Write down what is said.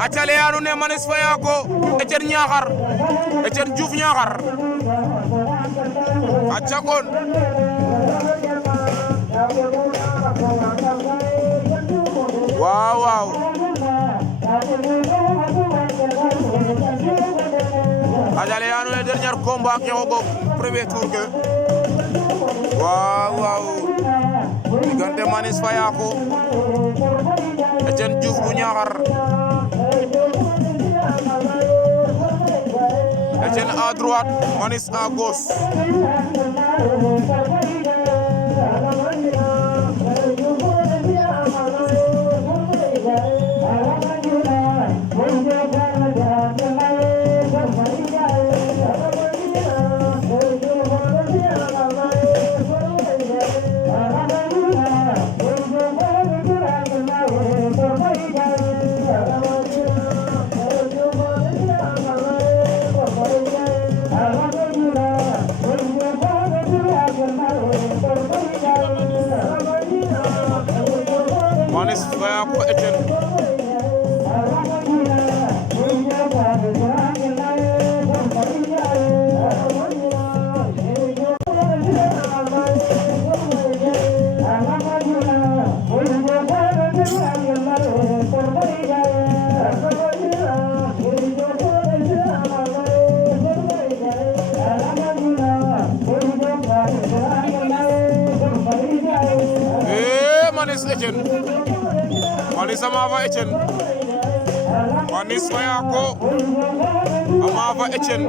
acale anu ne Manis Faya ko Etienne Niakhar Etienne Diouf Niakhar aca kon waaw waaw acale anu ne dernier combat ke ko premier tour ke waaw waaw diggante Manis Faya ko Etienne Diouf bu Niakhar Etienne à droite, Manis à gauche. Manis Faya ko Etienne Manis Etienne Manis ama fa Etienne Manis Faya ko ama fa Etienne